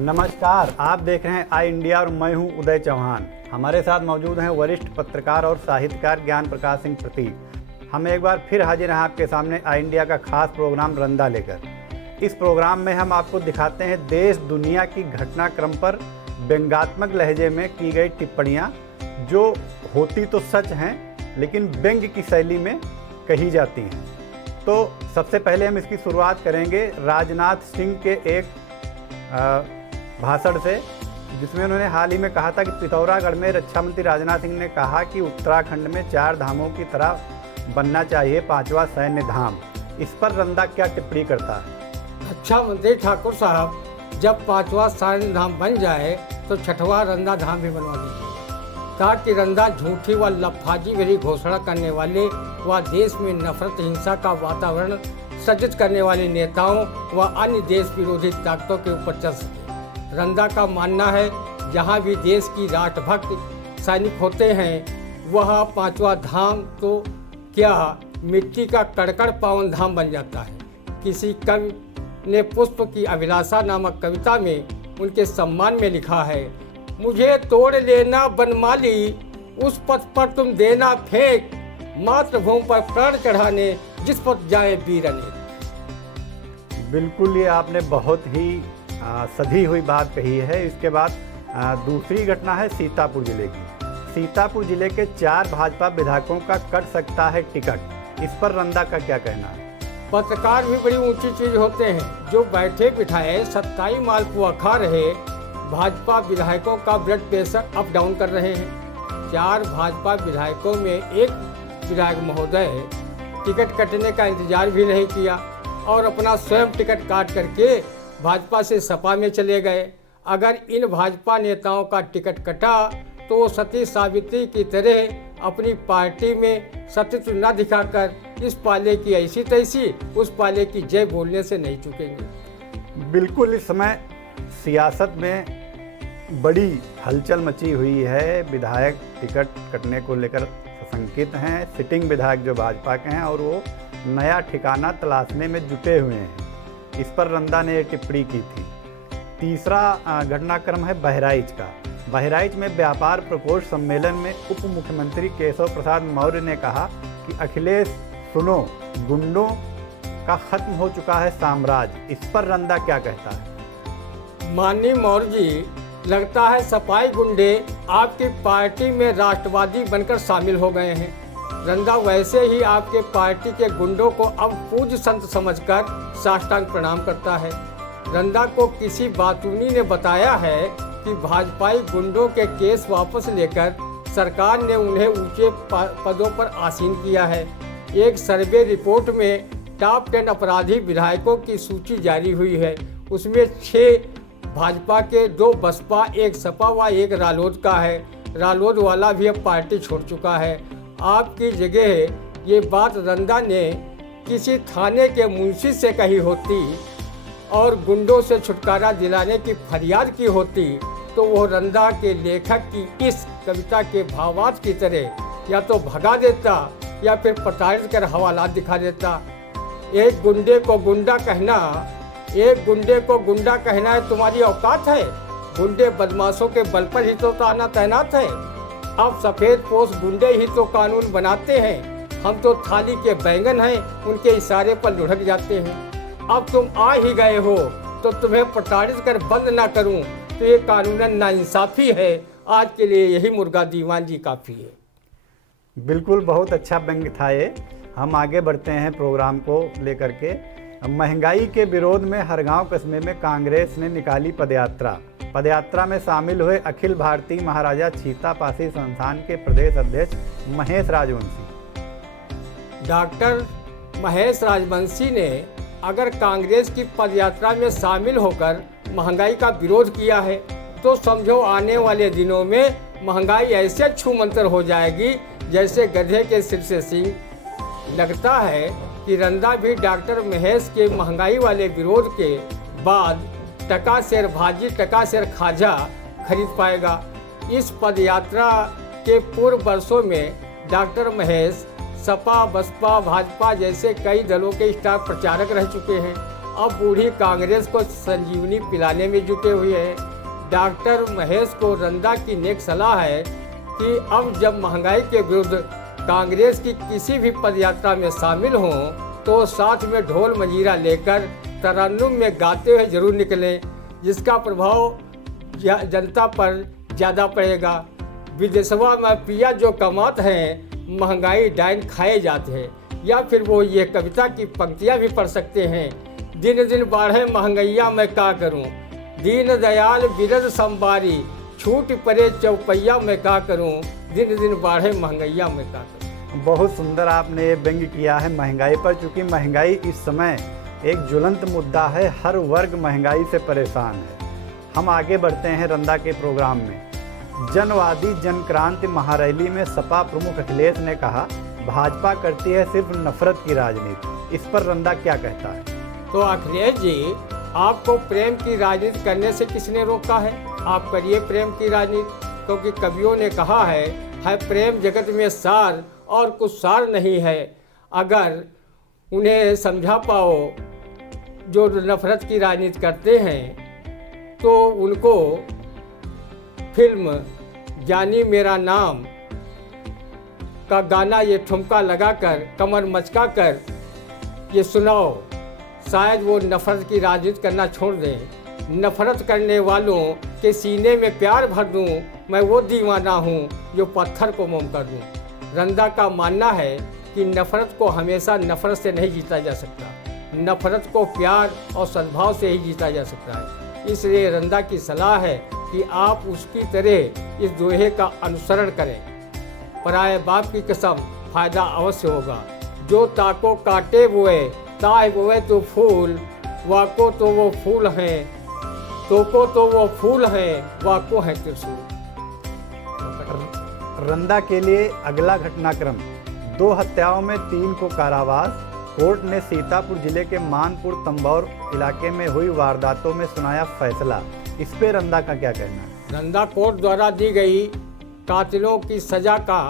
नमस्कार, आप देख रहे हैं आई इंडिया और मैं हूं उदय चौहान। हमारे साथ मौजूद हैं वरिष्ठ पत्रकार और साहित्यकार ज्ञान प्रकाश सिंह प्रतीक। हम एक बार फिर हाजिर हैं आपके सामने आई इंडिया का खास प्रोग्राम रंदा लेकर। इस प्रोग्राम में हम आपको दिखाते हैं देश दुनिया की घटनाक्रम पर व्यंग्यात्मक लहजे में की गई टिप्पणियाँ, जो होती तो सच हैं लेकिन व्यंग्य की शैली में कही जाती हैं। तो सबसे पहले हम इसकी शुरुआत करेंगे राजनाथ सिंह के एक भाषण से, जिसमें उन्होंने हाल ही में कहा था कि पिथौरागढ़ में रक्षा मंत्री राजनाथ सिंह ने कहा कि उत्तराखंड में 4 धामों की तरह बनना चाहिए 5वां सैन्य धाम। इस पर रंदा क्या टिप्पणी करता है? रक्षा मंत्री ठाकुर साहब, जब 5वां सैन्य धाम बन जाए तो 6वां रंदा धाम भी बनवा दीजिए, ताकि रंदा झूठी व लफाजी भरी घोषणा करने वाले व देश में नफरत हिंसा का वातावरण सृजित करने वाले नेताओं व अन्य देश विरोधी ताकतों के ऊपर चल सके। रंदा का मानना है, जहां भी देश की राष्ट्रभक्त सैनिक होते हैं वह 5वां धाम तो क्या मिट्टी का कड़कड़ पावन धाम बन जाता है। किसी कवि ने पुष्प की अभिलाषा नामक कविता में उनके सम्मान में लिखा है, मुझे तोड़ लेना बनमाली, उस पथ पर तुम देना फेंक, मातृभूमि पर प्राण चढ़ाने जिस पथ जाए वीर अनेक। बिल्कुल, ये आपने बहुत ही सधी हुई बात कही है। इसके बाद दूसरी घटना है सीतापुर जिले की। सीतापुर जिले के 4 भाजपा विधायकों का कट सकता है टिकट। इस पर रंदा का क्या कहना है? पत्रकार भी बड़ी ऊंची चीज होते हैं, जो बैठे बिठाए सत्ताई मालपुआ खा रहे भाजपा विधायकों का ब्लड प्रेशर अप डाउन कर रहे हैं। 4 भाजपा विधायकों में एक विधायक महोदय टिकट कटने का इंतजार भी नहीं किया और अपना स्वयं टिकट काट करके भाजपा से सपा में चले गए। अगर इन भाजपा नेताओं का टिकट कटा तो वो सती सावित्री की तरह अपनी पार्टी में सतीत्व न दिखाकर इस पाले की ऐसी तैसी, उस पाले की जय बोलने से नहीं चुकेंगे। बिल्कुल, इस समय सियासत में बड़ी हलचल मची हुई है। विधायक टिकट कटने को लेकर सशंकित हैं। सिटिंग विधायक जो भाजपा के हैं और वो नया ठिकाना तलाशने में जुटे हुए हैं। इस पर रंदा ने टिप्पणी की थी। तीसरा घटनाक्रम है बहराइच का। बहराइच में व्यापार प्रकोष्ठ सम्मेलन में उप मुख्यमंत्री केशव प्रसाद मौर्य ने कहा कि अखिलेश सुनो, गुंडों का खत्म हो चुका है साम्राज्य। इस पर रंदा क्या कहता है? माननीय मौर्य जी, लगता है सपाई गुंडे आपकी पार्टी में राष्ट्रवादी बनकर शामिल हो गए हैं। रंदा वैसे ही आपके पार्टी के गुंडों को अब पूज्य संत समझकर साष्टांग प्रणाम करता है। रंदा को किसी बातूनी ने बताया है कि भाजपाई गुंडों के केस वापस लेकर सरकार ने उन्हें ऊंचे पदों पर आसीन किया है। एक सर्वे रिपोर्ट में टॉप 10 अपराधी विधायकों की सूची जारी हुई है। उसमें 6 भाजपा के, 2 बसपा, 1 सपा व 1 रालोद का है। रालोद वाला भी अब पार्टी छोड़ चुका है। आपकी जगह ये बात रंदा ने किसी थाने के मुंशी से कही होती और गुंडों से छुटकारा दिलाने की फरियाद की होती तो वो रंदा के लेखक की इस कविता के भावार्थ की तरह या तो भगा देता या फिर प्रताड़ित कर हवालात दिखा देता। एक गुंडे को गुंडा कहना है तुम्हारी औकात है? गुंडे बदमाशों के बल पर ही तो ताना तैनात है। अब सफेद पोश गुंडे ही तो कानून बनाते हैं। हम तो थाली के बैंगन हैं, उनके इशारे पर लुढ़क जाते हैं। अब तुम आ ही गए हो तो तुम्हें प्रताड़ित कर बंद ना करूं तो ये कानूनन नाइंसाफी है। आज के लिए यही मुर्गा दीवान जी काफ़ी है। बिल्कुल, बहुत अच्छा व्यंग्य था ये। हम आगे बढ़ते हैं प्रोग्राम को लेकर के। महंगाई के विरोध में हर गांव कस्बे में कांग्रेस ने निकाली पदयात्रा में शामिल हुए अखिल भारतीय महाराजा छीतापासी संस्थान के प्रदेश अध्यक्ष महेश राजवंशी। डॉक्टर महेश राजवंशी ने अगर कांग्रेस की पदयात्रा में शामिल होकर महंगाई का विरोध किया है तो समझो आने वाले दिनों में महंगाई ऐसे छूमंतर हो जाएगी जैसे गधे के सिर से सींग। लगता है कि रंदा भी डॉक्टर महेश के महंगाई वाले विरोध के बाद टका शेर भाजी, टका शेर खाजा खरीद पाएगा। इस पदयात्रा के पूर्व वर्षों में डॉक्टर महेश सपा, बसपा, भाजपा जैसे कई दलों के स्टार प्रचारक रह चुके हैं। अब बूढ़ी कांग्रेस को संजीवनी पिलाने में जुटे हुए हैं। डॉक्टर महेश को रंदा की नेक सलाह है कि अब जब महंगाई के विरुद्ध कांग्रेस की किसी भी पदयात्रा में शामिल हों तो साथ में ढोल मंजीरा लेकर तरन्नुम में गाते हुए जरूर निकलें, जिसका प्रभाव जनता पर ज़्यादा पड़ेगा। विदेशवा में पिया जो कमात हैं, महंगाई डाइन खाए जाते हैं। या फिर वो ये कविता की पंक्तियाँ भी पढ़ सकते हैं। दिन दिन बढ़े महंगैया मैं का करूं, दीन दयाल बिरद संबारी, छूट पड़े चौपैया मैं का करूं, दिन दिन बढ़े महंगैया मैं का करूं। बहुत सुंदर आपने ये व्यंग्य किया है महंगाई पर, चूँकि महंगाई इस समय एक ज्वलंत मुद्दा है, हर वर्ग महंगाई से परेशान है। हम आगे बढ़ते हैं रंदा के प्रोग्राम में। जनवादी जनक्रांति महारैली में सपा प्रमुख अखिलेश ने कहा, भाजपा करती है सिर्फ नफरत की राजनीति। इस पर रंदा क्या कहता है? तो अखिलेश जी, आपको प्रेम की राजनीति करने से किसने रोका है? आप करिए प्रेम की राजनीति, क्योंकि कवियों ने कहा है प्रेम जगत में सार और कुछ सार नहीं है। अगर उन्हें समझा पाओ जो नफरत की राजनीति करते हैं, तो उनको फिल्म जानी मेरा नाम का गाना ये ठुमका लगाकर कमर मचका कर ये सुनाओ, शायद वो नफरत की राजनीति करना छोड़ दें। नफरत करने वालों के सीने में प्यार भर दूं, मैं वो दीवाना हूँ जो पत्थर को मोम कर दूं। रंदा का मानना है कि नफरत को हमेशा नफरत से नहीं जीता जा सकता, नफरत को प्यार और सद्भाव से ही जीता जा सकता है। इसलिए रंदा की सलाह है कि आप उसकी तरह इस दोहे का अनुसरण करें। पराए बाप की कसम, फायदा अवश्य होगा। जो ताको काटे बोए, ताए बोए तो फूल, वाको तो वो फूल हैं, तोको तो वो फूल हैं, वाको है त्रिशूल। रंदा के लिए अगला घटनाक्रम, 2 हत्याओं में 3 को कारावास। कोर्ट ने सीतापुर जिले के मानपुर तंबौर इलाके में हुई वारदातों में सुनाया फैसला। इस पे रंदा का क्या कहना है? रंदा कोर्ट द्वारा दी गई कातिलों की सजा का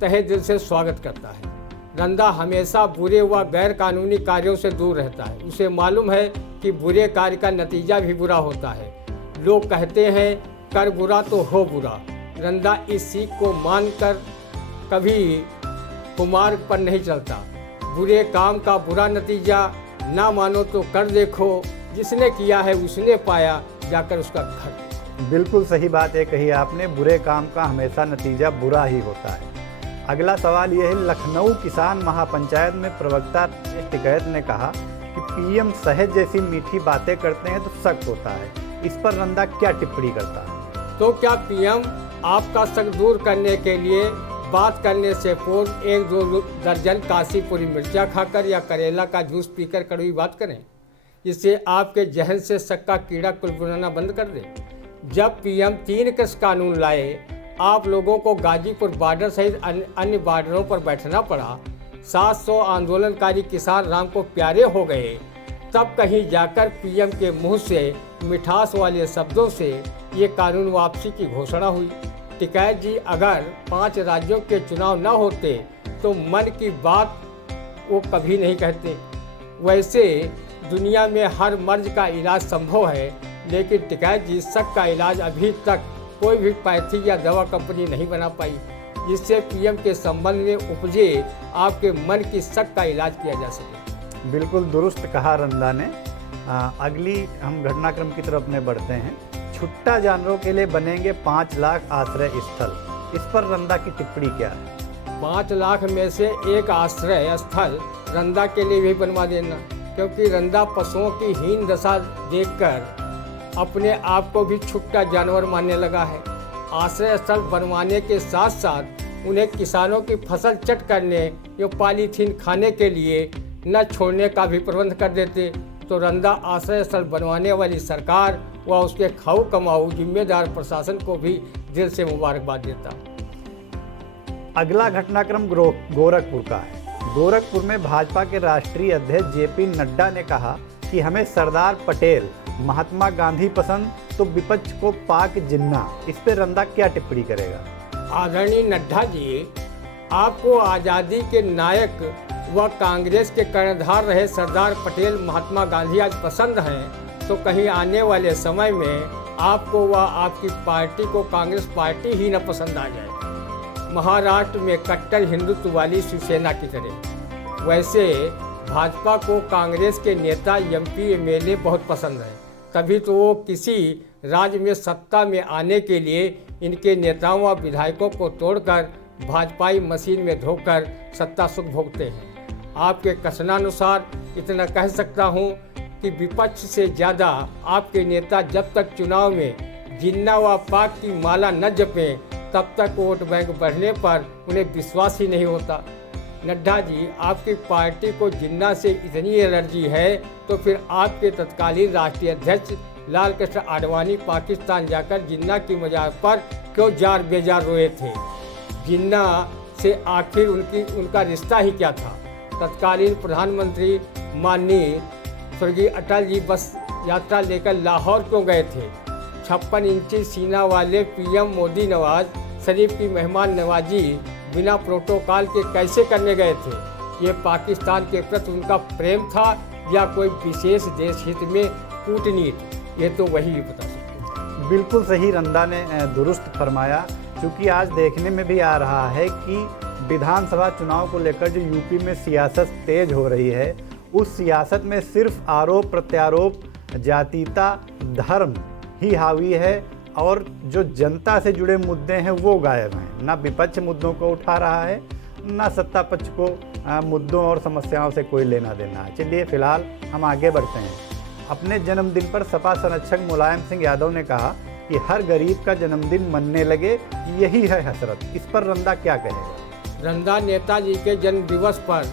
तहे दिल से स्वागत करता है। रंदा हमेशा बुरे व गैर कानूनी कार्यों से दूर रहता है। उसे मालूम है कि बुरे कार्य का नतीजा भी बुरा होता है। लोग कहते हैं कर बुरा तो हो बुरा। रंदा इस सीख को मानकर कभी कुमार्ग पर नहीं चलता। बुरे काम का बुरा नतीजा ना मानो तो कर देखो, जिसने किया है उसने पाया, जाकर उसका घर। बिल्कुल सही बात है कही आपने, बुरे काम का हमेशा नतीजा बुरा ही होता है। अगला सवाल ये है, लखनऊ किसान महापंचायत में प्रवक्ता टिकैत ने कहा कि पीएम सहज जैसी मीठी बातें करते हैं तो शक होता है। इस पर रंदा क्या टिप्पणी करता है? तो क्या पीएम आपका शक दूर करने के लिए बात करने से पूर्व 1-2 दर्जन काशीपुरी मिर्चा खाकर या करेला का जूस पीकर कड़वी बात करें, जिससे आपके जहन से शक का कीड़ा कुलबुलाना बंद कर दे। जब पीएम 3 कृषि कानून लाए, आप लोगों को गाजीपुर बॉर्डर सहित अन्य बॉर्डरों पर बैठना पड़ा। 700 आंदोलनकारी किसान राम को प्यारे हो गए। तब कहीं जाकर पीएम के मुंह से मिठास वाले शब्दों से ये कानून वापसी की घोषणा हुई। टिकैत जी, अगर 5 राज्यों के चुनाव न होते तो मन की बात वो कभी नहीं कहते। वैसे दुनिया में हर मर्ज का इलाज संभव है, लेकिन टिकैत जी शक का इलाज अभी तक कोई भी पैथी या दवा कंपनी नहीं बना पाई, जिससे पीएम के संबंध में उपजे आपके मन की शक का इलाज किया जा सके। बिल्कुल दुरुस्त कहा रंदा ने। अगली हम घटनाक्रम की तरफ में बढ़ते हैं। छुट्टा जानवरों के लिए बनेंगे 5 लाख आश्रय स्थल। इस पर रंदा की टिप्पणी क्या है? 5 लाख में से एक आश्रय स्थल रंदा के लिए भी बनवा देना, क्योंकि रंदा पशुओं की हीन दशा देखकर अपने आप को भी छुट्टा जानवर मानने लगा है। आश्रय स्थल बनवाने के साथ साथ उन्हें किसानों की फसल चट करने या पॉलीथीन खाने के लिए न छोड़ने का भी प्रबंध कर देते, तो रंदा आश्रय स्थल बनवाने वाली सरकार व उसके खाऊ कमाऊ जिम्मेदार प्रशासन को भी दिल से मुबारकबाद देता। अगला घटनाक्रम गोरखपुर का है। गोरखपुर में भाजपा के राष्ट्रीय अध्यक्ष जेपी नड्डा ने कहा कि हमें सरदार पटेल, महात्मा गांधी पसंद तो विपक्ष को पाक जिन्ना। इस पे रंदा क्या टिप्पणी करेगा? आदरणीय नड्डा जी, आपको आज़ादी के नायक वह कांग्रेस के कर्णधार रहे सरदार पटेल महात्मा गांधी आज पसंद हैं, तो कहीं आने वाले समय में आपको व आपकी पार्टी को कांग्रेस पार्टी ही न पसंद आ जाए। महाराष्ट्र में कट्टर हिंदुत्व वाली शिवसेना की तरह वैसे भाजपा को कांग्रेस के नेता एमपी एमएलए बहुत पसंद हैं, तभी तो वो किसी राज्य में सत्ता में आने के लिए इनके नेताओं व विधायकों को तोड़कर भाजपाई मशीन में धोकर सत्ता सुख भोगते हैं। आपके कथनानुसार इतना कह सकता हूँ कि विपक्ष से ज़्यादा आपके नेता जब तक चुनाव में जिन्ना व पाक की माला न जपें तब तक वोट बैंक बढ़ने पर उन्हें विश्वास ही नहीं होता। नड्डा जी, आपकी पार्टी को जिन्ना से इतनी एलर्जी है तो फिर आपके तत्कालीन राष्ट्रीय अध्यक्ष लाल कृष्ण आडवाणी पाकिस्तान जाकर जिन्ना की मजार पर क्यों जार बेजार रोए थे? जिन्ना से आखिर उनका रिश्ता ही क्या था? तत्कालीन प्रधानमंत्री माननीय स्वर्गीय अटल जी बस यात्रा लेकर लाहौर क्यों गए थे? 56 इंची सीना वाले पीएम मोदी नवाज शरीफ की मेहमान नवाजी बिना प्रोटोकॉल के कैसे करने गए थे? ये पाकिस्तान के प्रति उनका प्रेम था या कोई विशेष देश हित में कूटनीति? ये तो वही बता सकते। बिल्कुल सही रंदा ने दुरुस्त फरमाया, क्योंकि आज देखने में भी आ रहा है कि विधानसभा चुनाव को लेकर जो यूपी में सियासत तेज हो रही है, उस सियासत में सिर्फ आरोप प्रत्यारोप, जातीयता, धर्म ही हावी है और जो जनता से जुड़े मुद्दे हैं वो गायब हैं। ना विपक्ष मुद्दों को उठा रहा है, ना सत्ता पक्ष को मुद्दों और समस्याओं से कोई लेना देना है। चलिए फिलहाल हम आगे बढ़ते हैं। अपने जन्मदिन पर सपा संरक्षक मुलायम सिंह यादव ने कहा कि हर गरीब का जन्मदिन मनने लगे, यही है हसरत। इस पर रंदा क्या कहेगा? रंदा नेताजी के जन्म दिवस पर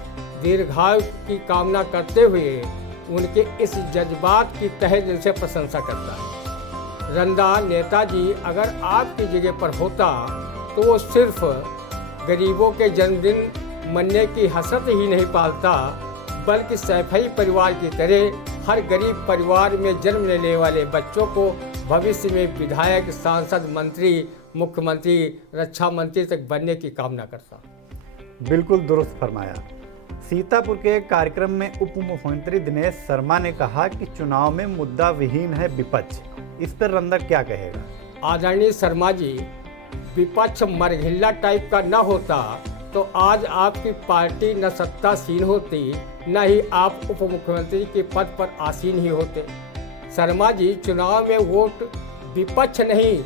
दीर्घायु की कामना करते हुए उनके इस जज्बात की तहे दिल से प्रशंसा करता है। रंदा, नेताजी अगर आपकी जगह पर होता तो वो सिर्फ गरीबों के जन्मदिन मनने की हसरत ही नहीं पालता, बल्कि सैफई परिवार की तरह हर गरीब परिवार में जन्म लेने वाले बच्चों को भविष्य में विधायक, सांसद, मंत्री, मुख्यमंत्री, रक्षा मंत्री तक बनने की कामना करता। बिल्कुल दुरुस्त फरमाया। सीतापुर के एक कार्यक्रम में उप मुख्यमंत्री दिनेश शर्मा ने कहा कि चुनाव में मुद्दा विहीन है विपक्ष। इस पर रंदा क्या कहेगा? आदरणीय शर्मा जी, विपक्ष मरघिल्ला टाइप का न होता तो आज आपकी पार्टी न सत्तासीन होती, न ही आप उप मुख्यमंत्री के पद पर आसीन ही होते। शर्मा जी, चुनाव में वोट विपक्ष नहीं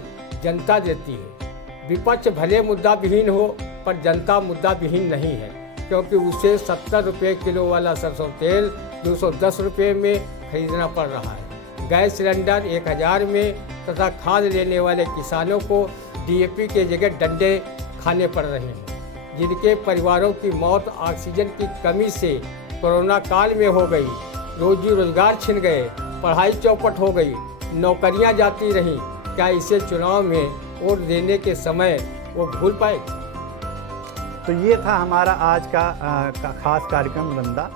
जनता देती है। विपक्ष भले मुद्दा विहीन हो पर जनता मुद्दा विहीन नहीं है, क्योंकि उसे 70 रुपये किलो वाला सरसों तेल 210 रुपये में खरीदना पड़ रहा है। गैस सिलेंडर 1000 में तथा खाद लेने वाले किसानों को डीएपी के जगह डंडे खाने पड़ रहे हैं। जिनके परिवारों की मौत ऑक्सीजन की कमी से कोरोना काल में हो गई, रोजी रोजगार छिन गए, पढ़ाई चौपट हो गई, नौकरियां जाती रहीं, क्या इसे चुनाव में वोट देने के समय वो भूल पाए? तो ये था हमारा आज का खास कार्यक्रम रंदा।